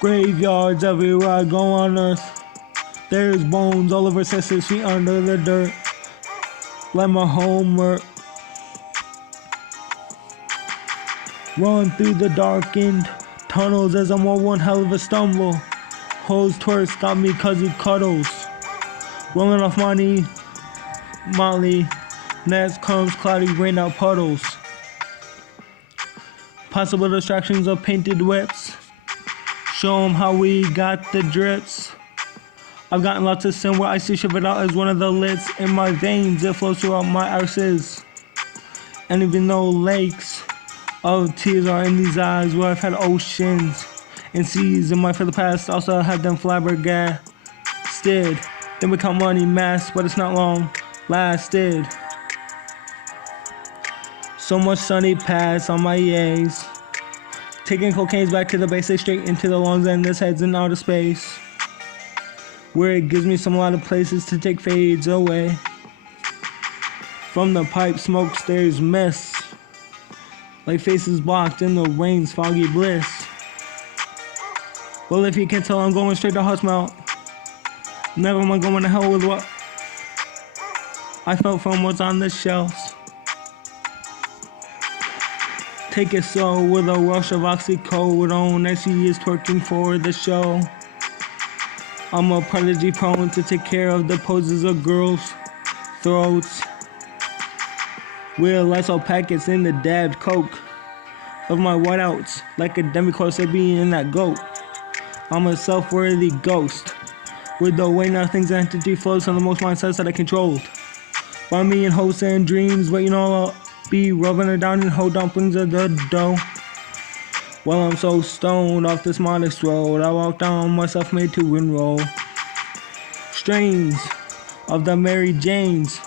Graveyards everywhere I go on earth. There's bones all over 6 feet under the dirt. Like my homework. Run through the darkened tunnels as I'm on one hell of a stumble. Hoes twerks got me cause he cuddles. Rolling off my knee, Molly. Next comes cloudy rain out puddles. Possible distractions of painted whips. Show 'em how we got the drips. I've gotten lots of sin where I see ship it out as one of the lits in my veins. It flows throughout my arses. And even though lakes of tears are in these eyes where I've had oceans and seas in my for the past, also had them flabbergasted. Then we count money mass, but it's not long lasted. So much sunny pass on my yays. Taking cocaine's back to the basics, straight into the lungs, and this heads in outer space, where it gives me some lot of places to take fades away. From the pipe smokes there's mist, like faces blocked in the rain's foggy bliss. Well, if you can't tell, I'm going straight to Huts Mount. Never mind going to hell with what I felt from what's on the shelves. Take it slow with a rush of oxycodone as she is twerking for the show. I'm a prodigy prone to take care of the poses of girls' throats. With Lysol packets in the dabbed coke of my whiteouts, like a demi-corsabian in that goat. I'm a self-worthy ghost, with the way nothing's entity flows from the most mindsets that I controlled. By me and hopes and dreams, but you know I'll be rubbing her down and hold dumplings of the dough. Well, I'm so stoned off this modest road, I walk down myself made to enroll. Strains of the Mary Janes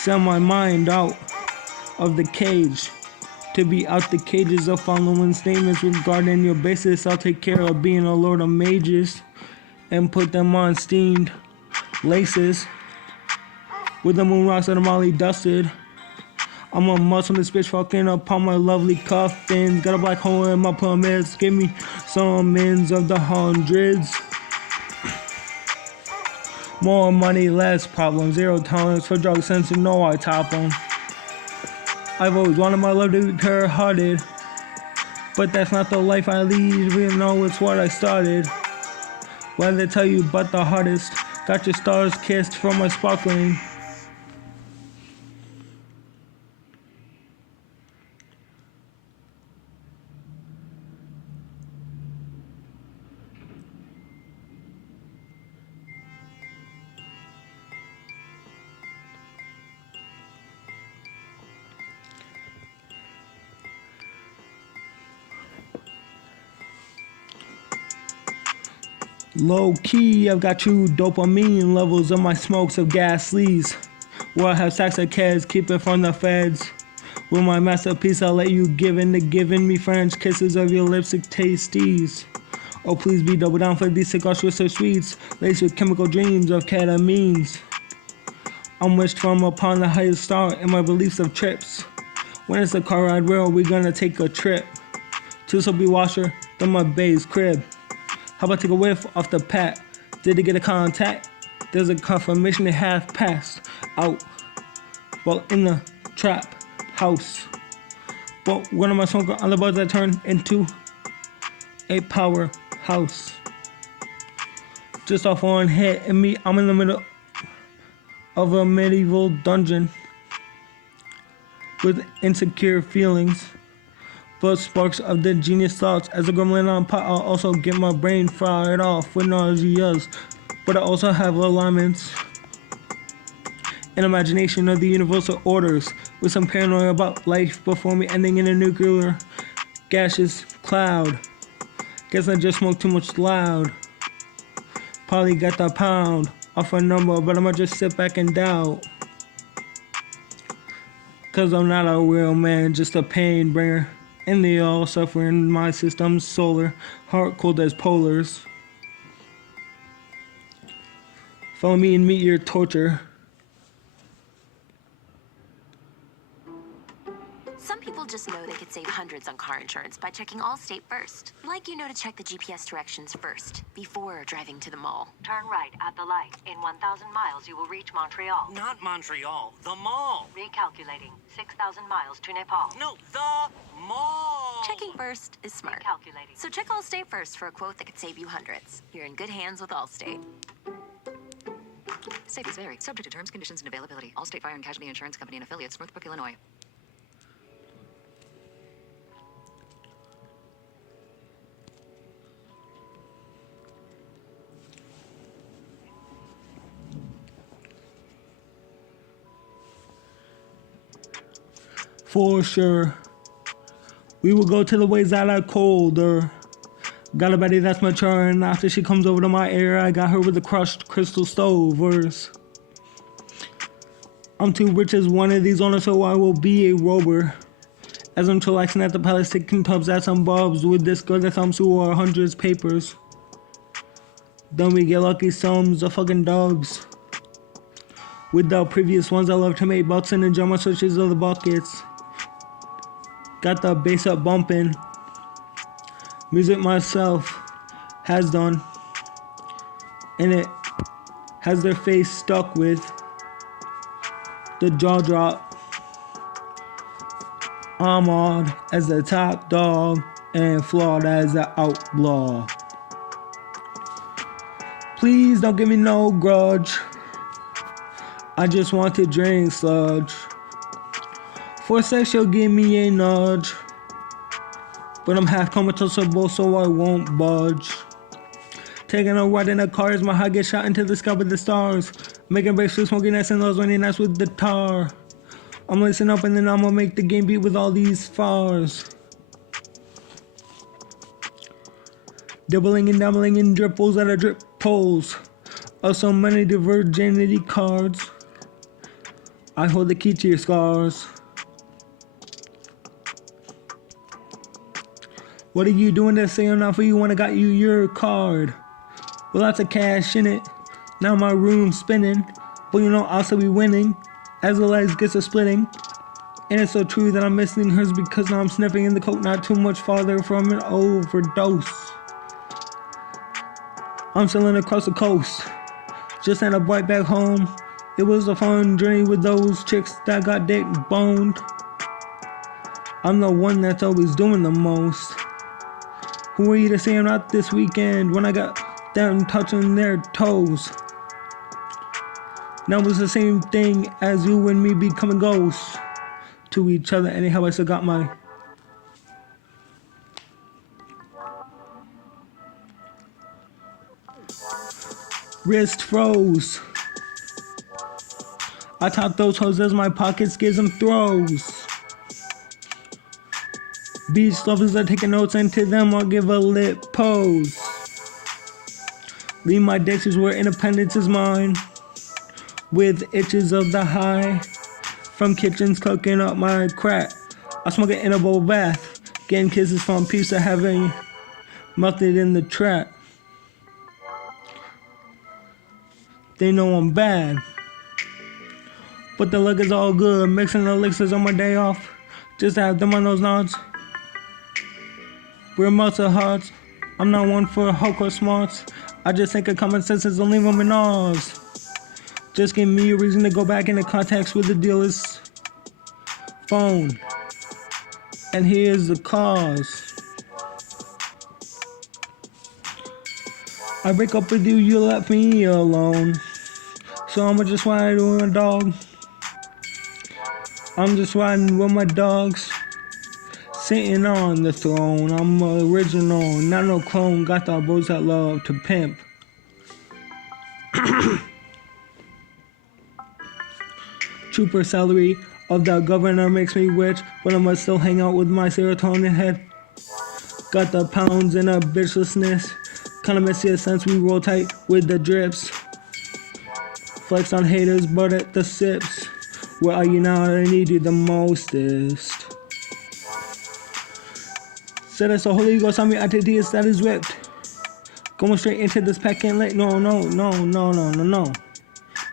send my mind out of the cage. To be out the cages of following statements regarding your basis, I'll take care of being a lord of mages and put them on steamed laces. With the moon rocks and the molly dusted, I'm a muscle this bitch fucking upon my lovely coffins. Got a black hole in my plummets, give me some ends of the hundreds. More money, less problems, zero tolerance for drug sense, and no I top 'em. I've always wanted my love to be pure-hearted, but that's not the life I lead, even though it's what I started. Why did I tell you about the hardest? Got your stars kissed from my sparkling. Low key, I've got true dopamine levels of my smokes of gas leaves. Where I have stacks of kids, keep it from the feds. With my masterpiece, I'll let you give in to giving me French kisses of your lipstick tasties. Oh, please be double down for these cigars with so sweets, laced with chemical dreams of ketamines. I'm wished from upon the highest star in my beliefs of trips. When it's a car ride, where are we gonna take a trip? To Soapy Washer, then my bae's crib. How about take a whiff off the pat? Did it get a contact? There's a confirmation it half passed out while in the trap house. But one of my smoker on the buds that turned into a powerhouse. Just off one hit and me, I'm in the middle of a medieval dungeon with insecure feelings. But sparks of the genius thoughts. As a gremlin on pot, I'll also get my brain fired off with nauseas. But I also have alignments and imagination of the universal orders, with some paranoia about life before me ending in a nuclear gaseous cloud. Guess I just smoked too much loud. Probably got the pound off a number, but I'ma just sit back and doubt. Cause I'm not a real man, just a pain bringer. And they all suffer in my system's solar, heart cold as polars. Follow me and meet your torture. Some people just know they could save hundreds on car insurance by checking Allstate first. Like you know to check the GPS directions first, before driving to the mall. Turn right at the light. In 1,000 miles, you will reach Montreal. Not Montreal, the mall. Recalculating. 6,000 miles to Nepal. No, the mall. Checking first is smart. Recalculating. So check Allstate first for a quote that could save you hundreds. You're in good hands with Allstate. Savings vary. Subject to terms, conditions, and availability. Allstate Fire and Casualty Insurance Company and affiliates, Northbrook, Illinois. For sure. We will go to the ways that are colder. Got a buddy that's mature, and after she comes over to my area, I got her with a crushed crystal stove. Verse. I'm too rich as one of these owners, so I will be a rover. As I'm chillaxing at the palace, taking tubs at some bobs with this girl that thumbs through our hundreds papers. Then we get lucky sums of fucking dubs. With the previous ones, I love to make bucks and enjoy my searches of the buckets. Got the bass up bumping. Music myself has done. And it has their face stuck with the jaw drop. I'm odd as the top dog and flawed as the outlaw. Please don't give me no grudge. I just want to drink sludge. For sex, she'll give me a nudge. But I'm half comatose, so I won't budge. Taking a ride in a car as my heart gets shot into the sky with the stars. Making breakthroughs, smoking nights and those rainy nights with the tar. I'm listening up and then I'ma make the game beat with all these fars. Doubling and doubling in dripples at a drip poles. Of so many virginity cards. I hold the key to your scars. What are you doing to say enough for you when I got you your card? Well, lots of cash in it. Now my room's spinning. But you know I'll still be winning. As the legs gets a splitting. And it's so true that I'm missing hers because now I'm sniffing in the coat not too much farther from an overdose. I'm sailing across the coast. Just had a bike back home. It was a fun journey with those chicks that got dick boned. I'm the one that's always doing the most. Who are you to say I'm not this weekend when I got them touching their toes? Now it's the same thing as you and me becoming ghosts to each other. Anyhow, I still got my wrist froze. I top those hoes as my pockets gives them throws. Beach lovers are taking notes, and to them I'll give a lip pose. Leave my dishes where independence is mine. With itches of the high. From kitchens cooking up my crack. I smoke it in a bubble bath. Getting kisses from peeps that haven't melted in the trap. They know I'm bad. But the look is all good. Mixing the elixirs on my day off. Just to have them on those nods. We're melted hearts. I'm not one for hardcore smarts. I just think of common sense and leave them in Oz. Just give me a reason to go back into contacts with the dealer's phone. And here's the cause. I break up with you, you left me alone. So I'ma just ride with my dog. I'm just riding with my dogs. Sitting on the throne, I'm original, not no clone. Got the bros that love to pimp. Trooper salary of the governor makes me rich, but I must still hang out with my serotonin head. Got the pounds and a bitchlessness. Kinda messy a sense we roll tight with the drips. Flex on haters, but at the sips. Where are you now? I need you the mostest. Said it's the Holy Ghost on me, ITTS that is ripped. Going straight into this pack, can't let, no.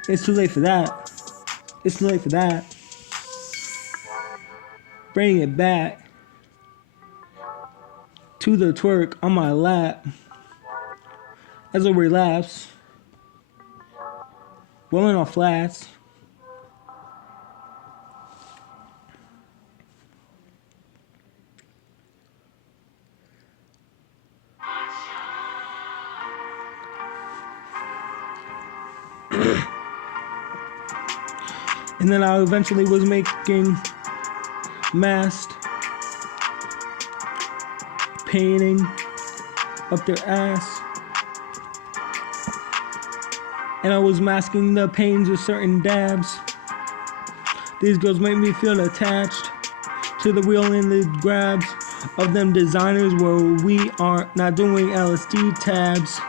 It's too late for that. It's too late for that. Bring it back. to the twerk on my lap. As a relapse, rolling off flats. And then I eventually was making masked painting up their ass. And I was masking the pains with certain dabs. These girls make me feel attached to the wheel and the grabs of them designers where we are not doing LSD tabs.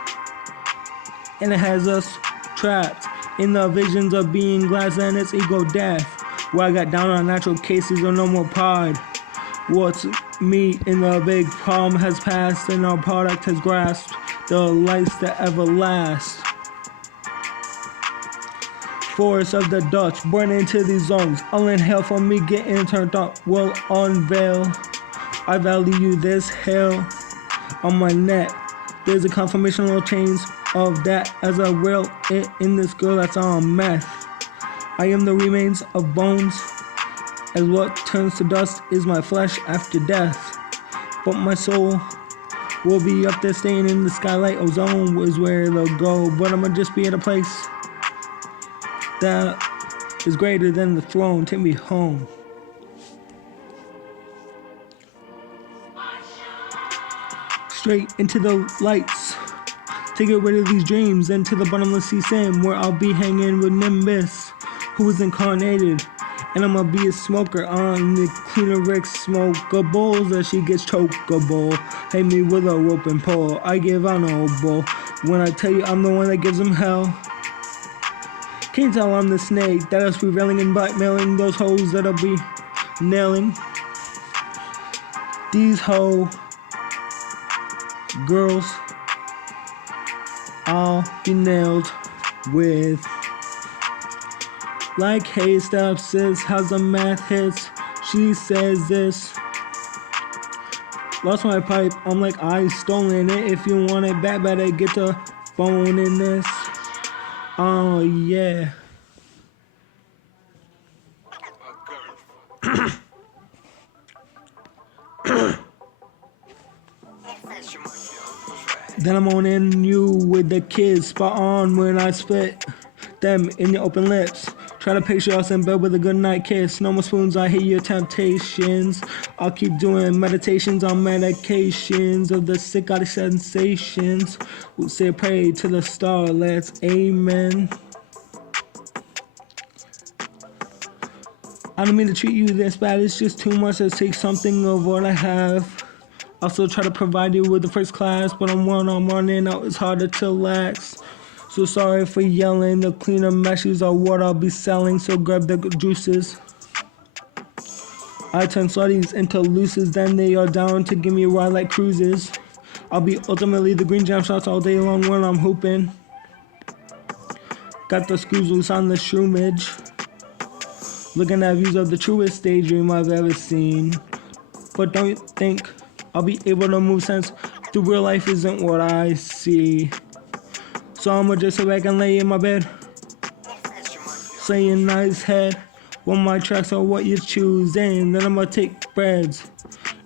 And it has us trapped in the visions of being glass and its ego death. Where I got down on natural cases or no more pod. What's me in the big problem has passed and our product has grasped the lights that ever last. Forest of the Dutch, born into these zones. All in hell for me getting turned up. Will unveil. I value this hell on my neck. There's a confirmational change of that as I will it in this girl that's on meth. I am the remains of bones, as what turns to dust is my flesh after death. But my soul will be up there staying in the skylight. Ozone is where they'll go, but I'ma just be at a place that is greater than the throne. Take me home. Straight into the lights. To get rid of these dreams into the bottomless sea sand where I'll be hanging with Nimbus, who is incarnated. And I'ma be a smoker on the cleaner Rick smokables that she gets chokeable. Hate me with a rope and pole. I give out no bull. When I tell you I'm the one that gives them hell. Can't tell I'm the snake that'll be railing and blackmailing those hoes that'll be nailing. These hoe girls I'll be nailed with. Like, hey, stop, sis, how's the math hits? She says this. Lost my pipe, I'm like, I stolen it. If you want it back, better get the phone in this. Oh, yeah. Then I'm on in you with the kids, spot on when I spit them in your open lips. Try to picture us in bed with a good night kiss. No more spoons, I hate your temptations. I'll keep doing meditations on medications of the sick out of sensations. We'll say pray to the starlets, amen. I don't mean to treat you this bad, it's just too much to take something of what I have. Also try to provide you with the first class, but I'm running out, it's harder to lax. So sorry for yelling, the cleaner meshes are what I'll be selling, so grab the juices. I turn slutties into looses, then they are down to give me a ride like cruises. I'll be ultimately the green jam shots all day long when I'm hooping. Got the screws loose on the shroomage. Looking at views of the truest daydream I've ever seen. But don't think I'll be able to move sense. The real life isn't what I see. So I'ma just sit back and lay in my bed, saying nice head. Well, my tracks are what you're choosing. Then I'ma take breads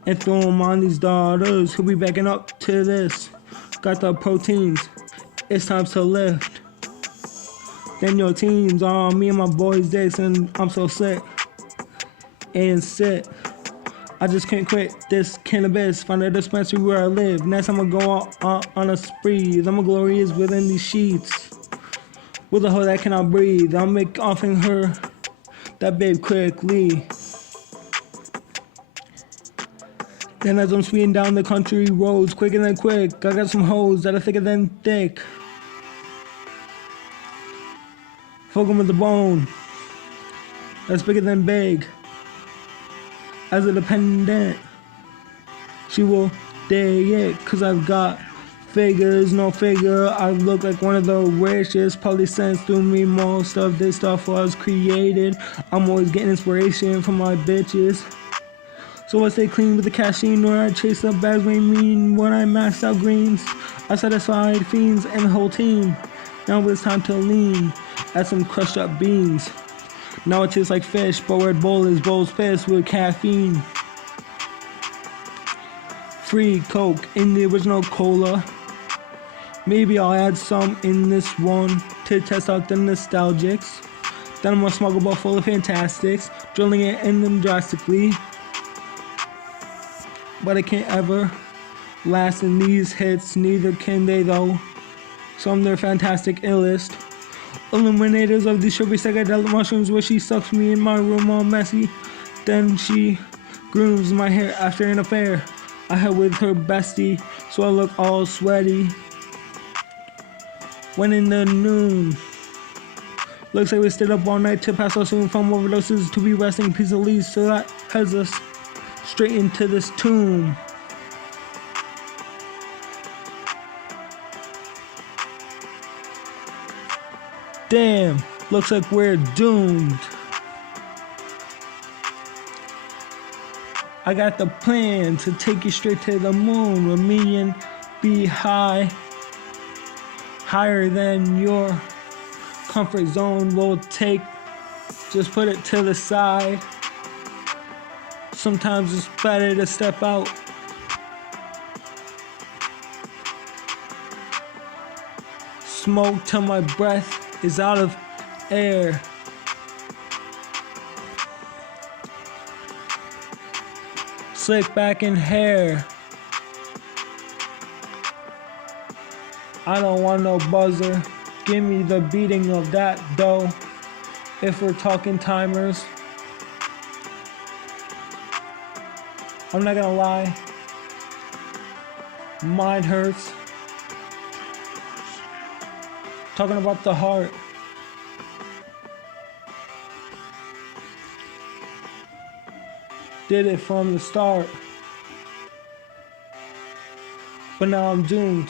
and throw them on these daughters who be backing up to this. Got the proteins, it's time to lift. Then your teams are me and my boys' dicks, and I'm so sick and sit. I just can't quit this cannabis. Find a dispensary where I live. Next I'ma go out on a spree. I'm glorious within these sheets. With a hoe that cannot breathe. I'll make offering her that babe quickly. Then as I'm speeding down the country roads, quicker than quick, I got some hoes that are thicker than thick. Fuck 'em with the bone. That's bigger than big. As a dependent, she will dig it, cause I've got figures, no figure. I look like one of the richest, probably sense through me most of this stuff was created. I'm always getting inspiration from my bitches. So I stay clean with the caffeine, or I chase up bags way mean. When I max out greens, I satisfied fiends and the whole team. Now it's time to lean, add some crushed up beans. Now it tastes like fish, but Red Bull is Bull's fist with caffeine. Free Coke in the original cola. Maybe I'll add some in this one to test out the nostalgics. Then I'm gonna smuggle a ball full of fantastics, drilling it in them drastically. But I can't ever last in these hits, neither can they though. So I'm their fantastic illest. Illuminators of these sugary psychedelic mushrooms, where she sucks me in my room all messy. Then she grooms my hair after an affair I had with her bestie, so I look all sweaty. When in the noon, looks like we stayed up all night to pass out soon from overdoses to be resting peacefully, so that heads us straight into this tomb. Damn, looks like we're doomed. I got the plan to take you straight to the moon, where me and be high, higher than your comfort zone will take. Just put it to the side. Sometimes it's better to step out. Smoke till my breath is out of air. Slick back in hair. I don't want no buzzer. Give me the beating of that dough. If we're talking timers, I'm not gonna lie, mine hurts. Talking about the heart. Did it from the start, but now I'm doomed.